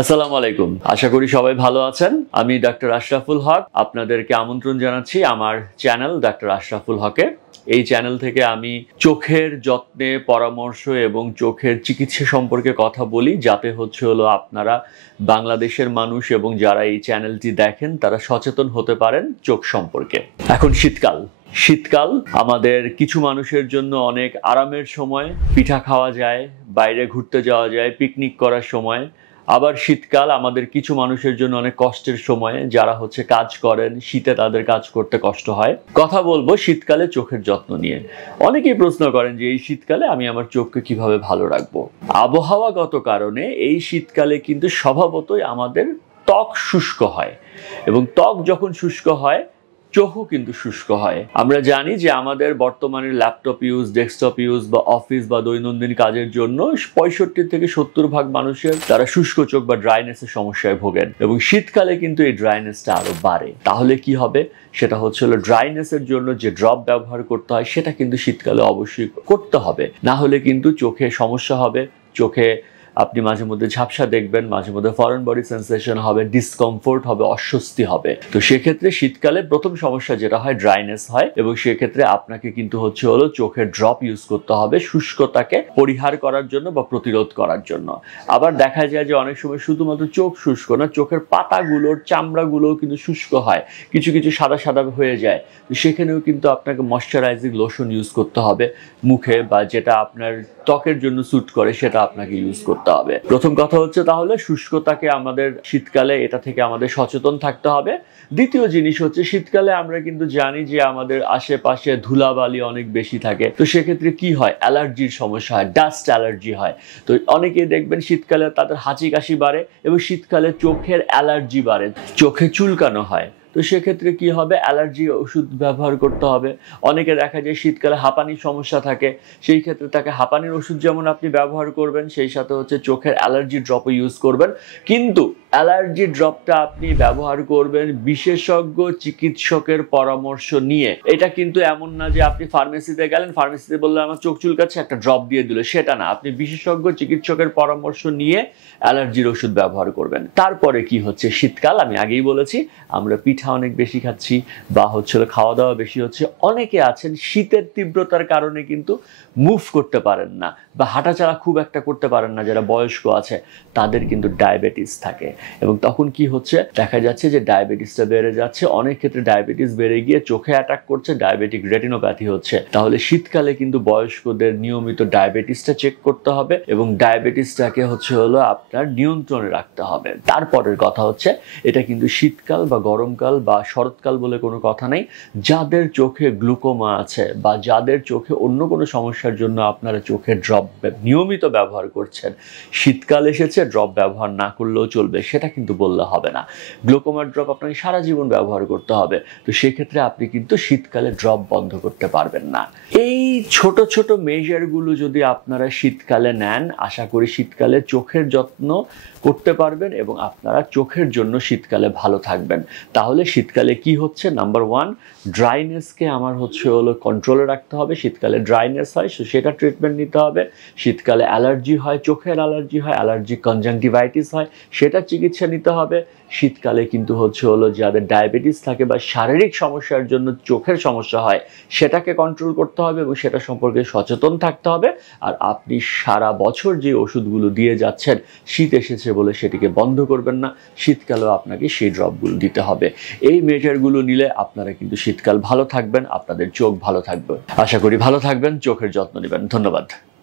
আসসালামু আলাইকুম। আশা করি সবাই ভালো আছেন। আমি ডাক্তার আশরাফুল হক আপনাদেরকে আমন্ত্রণ জানাচ্ছি আমার চ্যানেল ডাক্তার আশরাফুল হকে। এই চ্যানেল থেকে আমি চোখের যত্নে পরামর্শ এবং চোখের চিকিৎসা সম্পর্কে কথা বলি, যাতে হলো আপনারা বাংলাদেশের মানুষ এবং যারা এই চ্যানেলটি দেখেন তারা সচেতন হতে পারেন চোখ সম্পর্কে। এখন শীতকাল আমাদের কিছু মানুষের জন্য অনেক আরামের সময়, পিঠা খাওয়া যায়, বাইরে ঘুরতে যাওয়া যায়, পিকনিক করার সময়। আবার শীতকাল আমাদের কিছু মানুষের জন্য অনেক কষ্টের সময়, যারা কাজ করেন, শীতে তাদের কাজ করতে কষ্ট হয়। কথা বলবো শীতকালে চোখের যত্ন নিয়ে। অনেকেই প্রশ্ন করেন যে এই শীতকালে আমি আমার চোখকে কিভাবে ভালো রাখবো। আবহাওয়াগত কারণে এই শীতকালে কিন্তু স্বভাবতই আমাদের ত্বক শুষ্ক হয়, এবং ত্বক যখন শুষ্ক হয় চোখও কিন্তু শুষ্ক হয়। আমরা জানি যে আমাদের বর্তমানে ল্যাপটপ ইউজ, ডেস্কটপ ইউজ বা অফিস বা দৈনন্দিন কাজের জন্য 65 থেকে 70% মানুষের তারা শুষ্ক চোখ বা ড্রাইনেসের সমস্যায় ভোগেন, এবং শীতকালে কিন্তু এই ড্রাইনেসটা আরো বাড়ে। তাহলে কি হবে? সেটা হলো ড্রাইনেসের জন্য যে ড্রপ ব্যবহার করতে হয় সেটা কিন্তু শীতকালে অবশ্যই করতে হবে, না হলে কিন্তু চোখে সমস্যা হবে। চোখে আপনি মাঝে মধ্যে ঝাপসা দেখবেন, মাঝে মধ্যে ফরেন বডি সেন্সেশন হবে, ডিসকমফোর্ট হবে, অস্বস্তি হবে। তো সেক্ষেত্রে শীতকালে প্রথম সমস্যা যেটা হয় ড্রাইনেস হয়, এবং সেক্ষেত্রে আপনাকে কিন্তু চোখের ড্রপ ইউজ করতে হবে শুষ্কতাকে পরিহার করার জন্য বা প্রতিরোধ করার জন্য। আবার দেখা যায় যে অনেক সময় শুধুমাত্র চোখ শুষ্ক না, চোখের পাতাগুলোর চামড়াগুলোও কিন্তু শুষ্ক হয়, কিছু কিছু সাদা সাদা হয়ে যায়। তো সেখানেও কিন্তু আপনাকে ময়শ্চারাইজিং লোশন ইউজ করতে হবে মুখে, বা যেটা আপনার ত্বকের জন্য স্যুট করে সেটা আপনাকে ইউজ করতে হবে। প্রথম কথা তাহলে শুষ্কতাকে আমাদের শীতকালে এটা থেকে আমাদের সচেতন থাকতে হবে। দ্বিতীয় জিনিস শীতকালে আমরা কিন্তু জানি যে আমাদের আশেপাশে ধুলাবালি অনেক বেশি থাকে। তো সেক্ষেত্রে কি হয়? অ্যালার্জির সমস্যা হয়, ডাস্ট অ্যালার্জি হয়। তো অনেকেই দেখবেন শীতকালে তাদের হাঁচি কাশি বাড়ে, এবং শীতকালে চোখের অ্যালার্জি বাড়ে, চোখে চুলকানো হয়। তো সেক্ষেত্রে কি হবে? অ্যালার্জি ওষুধ ব্যবহার করতে হবে। অনেকে দেখা যায় শীতকালে হাঁপানির সমস্যা থাকে, সেই ক্ষেত্রে তাকে হাঁপানির ওষুধ যেমন আপনি ব্যবহার করবেন, সেই সাথে চোখের অ্যালার্জি ড্রপও ইউজ করবেন। কিন্তু অ্যালার্জি ড্রপটা আপনি ব্যবহার করবেন বিশেষজ্ঞ চিকিৎসকের পরামর্শ নিয়ে। এটা কিন্তু এমন না যে আপনি ফার্মেসিতে গেলেন, ফার্মেসিতে বললে আমার চোখ চুলকাচ্ছে, একটা ড্রপ দিয়ে দিল, সেটা না। আপনি বিশেষজ্ঞ চিকিৎসকের পরামর্শ নিয়ে অ্যালার্জির ওষুধ ব্যবহার করবেন। তারপরে কি শীতকাল আমি আগেই বলেছি আমরা পিঠা অনেক বেশি খাচ্ছি, বা খাওয়া দাওয়া বেশি হচ্ছে। অনেকে আছেন শীতের তীব্রতার কারণে কিন্তু মুভ করতে পারেন না, বা হাঁটাচলা খুব একটা করতে পারেন না, যারা বয়স্ক আছে তাদের কিন্তু ডায়াবেটিস থাকে, এবং তখন কি দেখা যাচ্ছে যে ডায়াবেটিসটা বেড়ে যাচ্ছে। অনেক ক্ষেত্রে ডায়াবেটিস বেড়ে গিয়ে চোখে অ্যাটাক করছে, ডায়াবেটিক রেটিনোপ্যাথি হচ্ছে। তাহলে শীতকালে কিন্তু বয়স্কদের নিয়মিত ডায়াবেটিসটা চেক করতে হবে, এবং ডায়াবেটিসটাকে আপনার নিয়ন্ত্রণে রাখতে হবে। তারপরের কথা এটা কিন্তু শীতকাল বা গরমকাল বা শরৎকাল বলে কোনো কথা নেই। যাদের চোখে গ্লুকোমা আছে, বা যাদের চোখে অন্য কোনো সমস্যার জন্য আপনারা চোখের ড্রপ নিয়মিত ব্যবহার করছেন, শীতকাল এসেছে ড্রপ ব্যবহার না করলেও চলবে, সেটা কিন্তু বললে হবে না। গ্লুকোমার ড্রপ আপনাকে সারা জীবন ব্যবহার করতে হবে। তো সেক্ষেত্রে আপনি কিন্তু শীতকালে ড্রপ বন্ধ করতে পারবেন না। এই ছোট ছোট মেজারগুলো যদি আপনারা শীতকালে নেন, আশা করি শীতকালে চোখের যত্ন করতে পারবেন, এবং আপনারা চোখের জন্য শীতকালে ভালো থাকবেন। তাহলে শীতকালে কি নাম্বার 1, ড্রাইনেসকে আমার কন্ট্রোলে রাখতে হবে। শীতকালে ড্রাইনেস হয়, সেটা ট্রিটমেন্ট নিতে হবে। শীতকালে অ্যালার্জি হয়, চোখের অ্যালার্জি হয়, অ্যালার্জি কনজাংটিভাইটিস হয়, সেটা চিকিৎসা নিতে হবে। শীতকালে কিন্তু যাদের ডায়াবেটিস থাকে বা শারীরিক সমস্যার জন্য চোখের সমস্যা হয়, সেটাকে কন্ট্রোল করতে হবে, এবং সেটা সম্পর্কে সচেতন থাকতে হবে। আর আপনি সারা বছর যে ওষুধগুলো দিয়ে যাচ্ছেন, শীত এসেছে বলে সেটিকে বন্ধ করবেন না। শীতকালেও আপনাকে সেই ড্রপগুলো দিতে হবে। এই মেজারগুলো নিলে আপনারা কিন্তু শীতকাল ভালো থাকবেন, আপনাদের চোখ ভালো থাকবে। আশা করি ভালো থাকবেন, চোখের যত্ন নেবেন। ধন্যবাদ।